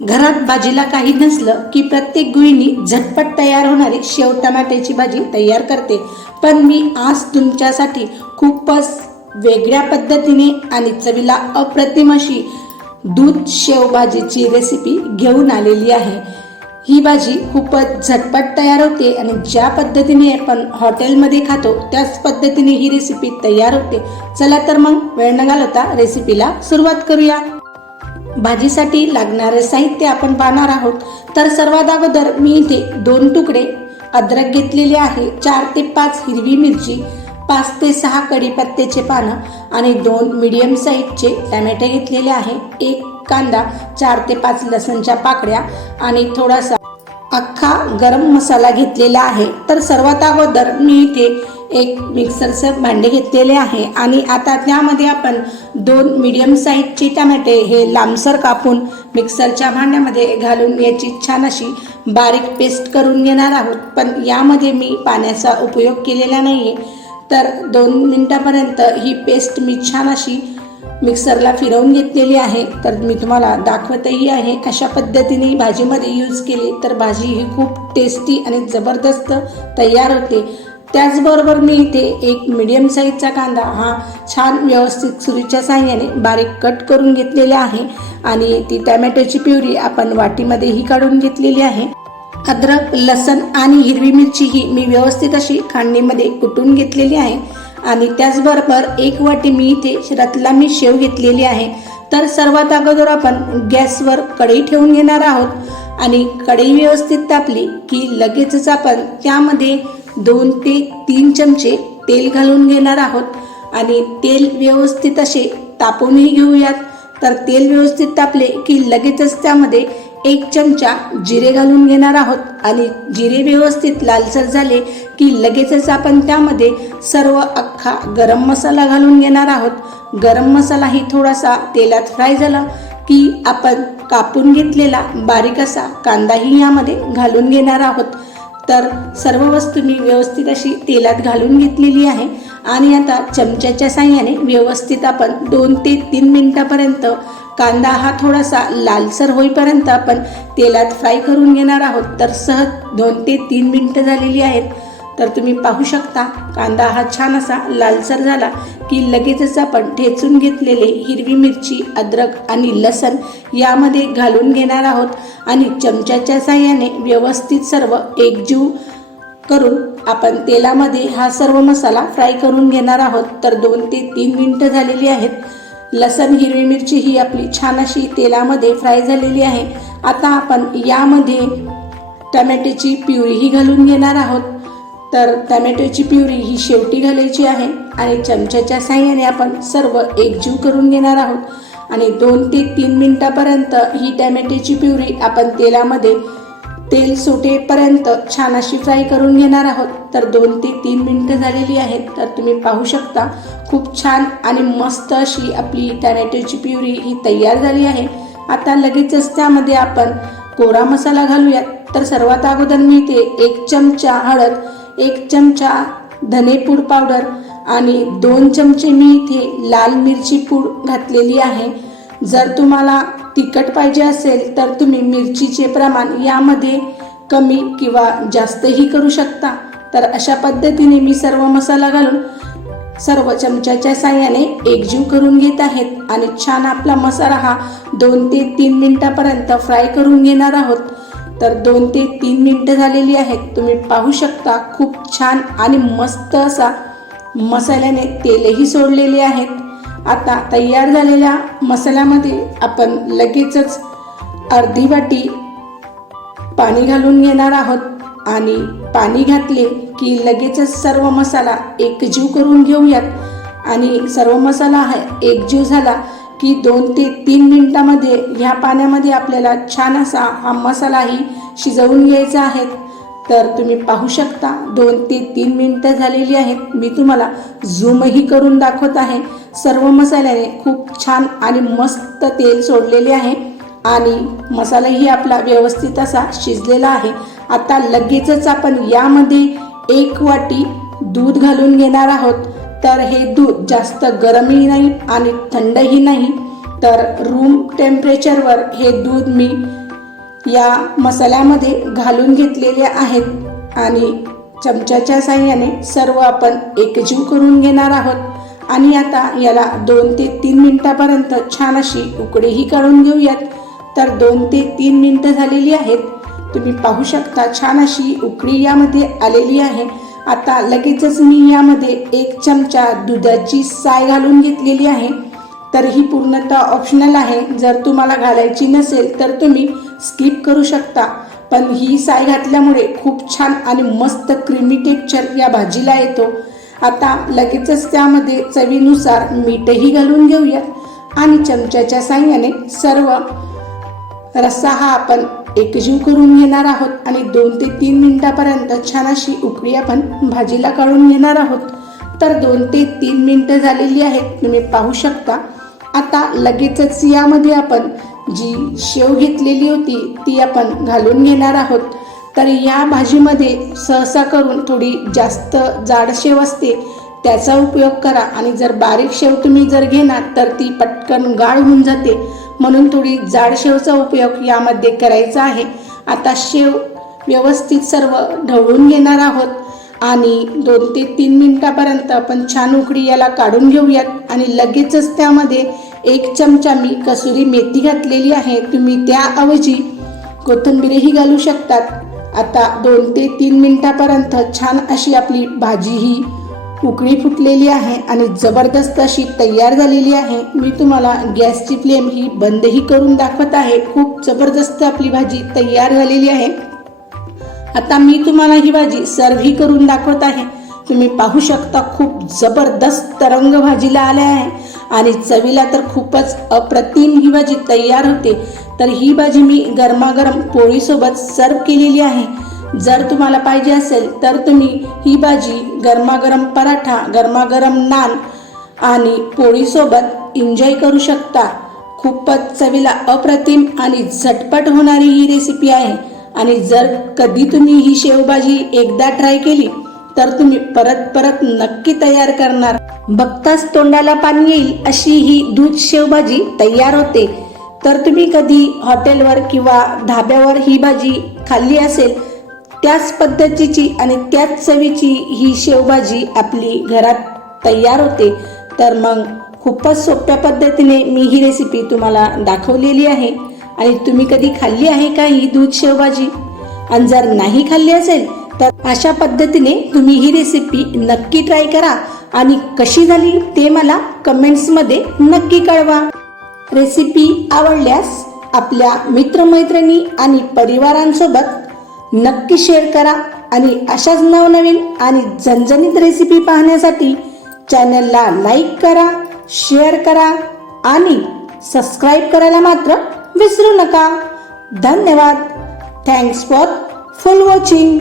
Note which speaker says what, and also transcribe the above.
Speaker 1: घरात भाजीला काही नसलं की प्रत्येक गृहिणी झटपट तयार होणारी शेव टमाट्याची भाजी तयार करते. पण मी आज तुमच्यासाठी खूपच वेगळ्या पद्धतीने आणि चवीला अप्रतिम अशी दूध शेव भाजीची रेसिपी घेऊन आलेली आहे. ही भाजी खूपच झटपट तयार होते आणि ज्या पद्धतीने आपण हॉटेलमध्ये खातो त्याच पद्धतीने ही रेसिपी तयार होते. चला तर मग वेळ न घालवता रेसिपीला सुरुवात करूया. भाजीसाठी लागणारे साहित्य आपण पाहणार आहोत. तर सर्वात अगोदर मी इथे दोन तुकडे अद्रक घेतलेले आहे. चार ते पाच हिरवी मिरची पाच ते सहा कढीपत्त्याचे पानं आणि दोन मिडियम साईजचे टमॅटे घेतलेले आहे. एक कांदा चार ते पाच लसणच्या पाकळ्या आणि थोडासा अख्खा गरम मसाला घेतलेला आहे. तर सर्वात अगोदर मी इथे एक मिक्सरचं भांडे घेतलेले आहे. आणि आता त्यामध्ये आपण दोन मिडियम साईजचे टमाटे हे लांबसर कापून मिक्सरच्या भांड्यामध्ये घालून याची छान अशी बारीक पेस्ट करून घेणार आहोत. पण यामध्ये मी पाण्याचा उपयोग केलेला नाही आहे तर दोन मिनटापर्यंत ही पेस्ट मी छान अशी मिक्सरला फिरवून घेतलेली आहे. तर मी तुम्हाला दाखवतही आहे अशा पद्धतीने भाजीमध्ये यूज केली तर भाजी ही खूप टेस्टी आणि जबरदस्त तयार होते. त्याचबरोबर मी इथे एक मीडियम साईजचा कांदा हा छान व्यवस्थित सुरीच्या साह्याने बारीक कट करून घेतलेला आहे आणि ती टॅमॅटोची प्युरी आपण वाटीमध्येही काढून घेतलेली आहे. अद्रक लसण आणि हिरवी मिरची ही मी व्यवस्थित अशी खांडणीमध्ये कुटून घेतलेली आहे आणि त्याचबरोबर एक वाटी मी इथे रतलामी शेव घेतलेली आहे. तर सर्वात अगोदर आपण गॅसवर कढई ठेवून घेणार आहोत. आणि कढई व्यवस्थित तापली की लगेचच आपण त्यामध्ये दोन ते तीन चमचे तेल घालून घेणार आहोत. आणि तेल व्यवस्थित असे तापूनही घेऊयात. तर तेल व्यवस्थित तापले की लगेचच त्यामध्ये एक चमचा जिरे घालून घेणार आहोत. आणि जिरे व्यवस्थित लालसर झाले की लगेचच आपण त्यामध्ये सर्व अख्खा गरम मसाला घालून घेणार आहोत. गरम मसालाही थोडासा तेलात फ्राय झाला की आपण कापून घेतलेला बारीक असा कांदाही यामध्ये घालून घेणार आहोत. तर सर्व वस्तू मी व्यवस्थित अशी तेलात घालून घेतलेली आहे आणि आता चमच्याच्या साह्याने व्यवस्थित आपण दोन ते तीन मिनटापर्यंत कांदा हा थोडासा लालसर होईपर्यंत आपण तेलात फ्राय करून घेणार आहोत. तर सहज दोन ते तीन मिनटं झालेली आहेत. तर तुम्ही पाहू शकता कांदा हा छान असा लालसर झाला. की लगेचच आपण ठेचून घेतलेले हिरवी मिरची अद्रक आणि लसण यामध्ये घालून घेणार आहोत आणि चमच्याच्या साह्याने व्यवस्थित सर्व एकजीव करून आपण तेलामध्ये हा सर्व मसाला फ्राय करून घेणार आहोत. तर दोन ते तीन मिनटं झालेली आहेत. लसण हिरवी मिरची ही आपली छान अशी तेलामध्ये फ्राय झालेली आहे. आता आपण यामध्ये टमॅटोची प्युरीही घालून घेणार आहोत. तर टमॅटोची प्युरी ही शेवटी घालायची आहे आणि चमच्याच्या साह्याने आपण सर्व एकजीव करून घेणार आहोत. आणि दोन ते तीन मिनटापर्यंत ही टमॅटोची प्युरी आपण तेलामध्ये तेल सुटेपर्यंत छान अशी फ्राय करून घेणार आहोत. तर दोन ते तीन मिनटं झालेली आहेत. तर तुम्ही पाहू शकता खूप छान आणि मस्त अशी आपली टमॅटोची प्युरी ही तयार झाली आहे. आता लगेचच त्यामध्ये आपण कोरा मसाला घालूयात. तर सर्वात अगोदर मी ते एक चमचा हळद एक चमचा धनेपूड पावडर आणि दोन चमचे मी इथे लाल मिरची पूड घातलेली आहे. जर तुम्हाला तिखट पाहिजे असेल तर तुम्ही मिरचीचे प्रमाण यामध्ये कमी किंवा जास्तही करू शकता. तर अशा पद्धतीने मी सर्व मसाला घालून सर्व चमच्याच्या साह्याने एकजीव करून घेत आहेत आणि छान आपला मसाला हा दोन ते तीन मिनटापर्यंत फ्राय करून घेणार आहोत. तर दोन ते तीन मिनटं झालेली आहेत. तुम्ही पाहू शकता खूप छान आणि मस्त असा मसाल्याने तेलही सोडलेले आहेत. आता तयार झालेल्या मसाल्यामध्ये आपण लगेचच अर्धी वाटी पाणी घालून घेणार आहोत आणि पाणी घातले की लगेचच सर्व मसाला एकजीव करून घेऊयात. आणि सर्व मसाला हा एकजीव झाला की दोन ते तीन मिनटामध्ये ह्या पाण्यामध्ये आपल्याला छान असा हा मसालाही शिजवून घ्यायचा आहे तर तुम्ही पाहू शकता दोन ते तीन मिनटं झालेली आहेत. मी तुम्हाला झूमही करून दाखवत आहे. सर्व मसाल्याने खूप छान आणि मस्त तेल सोडलेले आहे. आणि मसालाही आपला व्यवस्थित असा शिजलेला आहे. आता लगेचच आपण यामध्ये एक वाटी दूध घालून घेणार आहोत. तर हे दूध जास्त गरमही नाही आणि थंडही नाही. तर रूम टेम्परेचरवर हे दूध मी या मसाल्यामध्ये घालून घेतलेल्या आहेत. आणि चमच्याच्या साह्याने सर्व आपण एकजीव करून घेणार आहोत. आणि आता याला दोन ते तीन मिनटापर्यंत छान अशी उकडीही काढून घेऊयात. तर दोन ते तीन मिनटं झालेली आहेत. तुम्ही पाहू शकता छान अशी उकळी यामध्ये आलेली आहे. आता लगेचच मी यामध्ये एक चमचा दुधाची साय घालून घेतलेली आहे. तर ही पूर्णतः ऑप्शनल आहे. जर तुम्हाला घालायची नसेल तर तुम्ही स्किप करू शकता. पण ही साय घातल्यामुळे खूप छान आणि मस्त क्रीमी टेक्चर या भाजीला येतो. आता लगेचच त्यामध्ये चवीनुसार मीठही घालून घेऊयात आणि चमच्याच्या साह्याने सर्व रस्सा हा आपण एकजीव करून घेणार आहोत आणि दोन ते तीन मिनिटापर्यंत छान अशी उकळी आपण भाजीला काढून घेणार आहोत. तर दोन ते तीन मिनिटं झालेली आहेत तुम्ही पाहू शकता. आता लगेचच यामध्ये आपण जी शेव घेतलेली होती ती आपण घालून घेणार आहोत. तर या भाजीमध्ये सहसा करून थोडी जास्त जाड शेव असते त्याचा उपयोग करा. आणि जर बारीक शेव तुम्ही जर घेणार तर ती पटकन गाळ होऊन जाते. म्हणून थोडी जाड शेवचा उपयोग यामध्ये करायचा आहे. आता शेव व्यवस्थित सर्व ढवळून घेणार आहोत. आणि दोन ते तीन मिनटापर्यंत आपण छान उकडी याला काढून घेऊयात. आणि लगेचच त्यामध्ये एक चमचा मी कसुरी मेथी घातलेली आहे. तुम्ही त्याऐवजी कोथिंबीरही घालू शकतात. आता दोन ते तीन मिनिटापर्यंत छान अशी आपली भाजी ही उकळी फुटलेली आहे आणि जबरदस्त अशी तयार झालेली आहे. मी तुम्हाला गॅसची फ्लेम ही बंदही करून दाखवत आहे. खूप जबरदस्त आपली भाजी तयार झालेली आहे. आता मी तुम्हाला ही भाजी सर्वही करून दाखवत आहे. तुम्ही पाहू शकता खूप जबरदस्त तरंग भाजीला आले आहे. आणि चवीला तर खूपच अप्रतिम ही भाजी तयार होते. तर ही भाजी मी गरमागरम पोळीसोबत सर्व केलेली आहे. जर तुम्हाला पाहिजे असेल तर तुम्ही ही भाजी गरमागरम पराठा गरमागरम नान आणि पोळीसोबत एन्जॉय करू शकता. खूपच चवीला अप्रतिम आणि झटपट होणारी ही रेसिपी आहे. आणि जर कधी तुम्ही ही शेवभाजी एकदा ट्राय केली तर तुम्ही परत परत नक्की तयार करणार. बघताच तोंडाला पाणी येईल अशी ही दूध शेवभाजी तयार होते. तर तुम्ही कधी हॉटेलवर किंवा धाब्यावर ही भाजी खाल्ली असेल त्याच पद्धतीची आणि त्याच चवीची ही शेवभाजी आपली घरात तयार होते. तर मग खूपच सोप्या पद्धतीने मी ही रेसिपी तुम्हाला दाखवलेली आहे. आणि तुम्ही कधी खाल्ली आहे का ही दूध शेवभाजी? आणि जर नाही खाल्ली असेल तर अशा पद्धतीने तुम्ही ही रेसिपी नक्की ट्राय करा आणि कशी झाली ते मला कमेंट्समध्ये नक्की कळवा. रेसिपी आवडल्यास आपल्या मित्रमैत्रिणी आणि परिवारांसोबत नक्की शेअर करा आणि अशाच नवनवीन आणि झणझणीत रेसिपी पाहण्यासाठी चॅनलला लाईक करा शेअर करा आणि सबस्क्राईब करायला मात्र विसरू नका. धन्यवाद. Thanks for full watching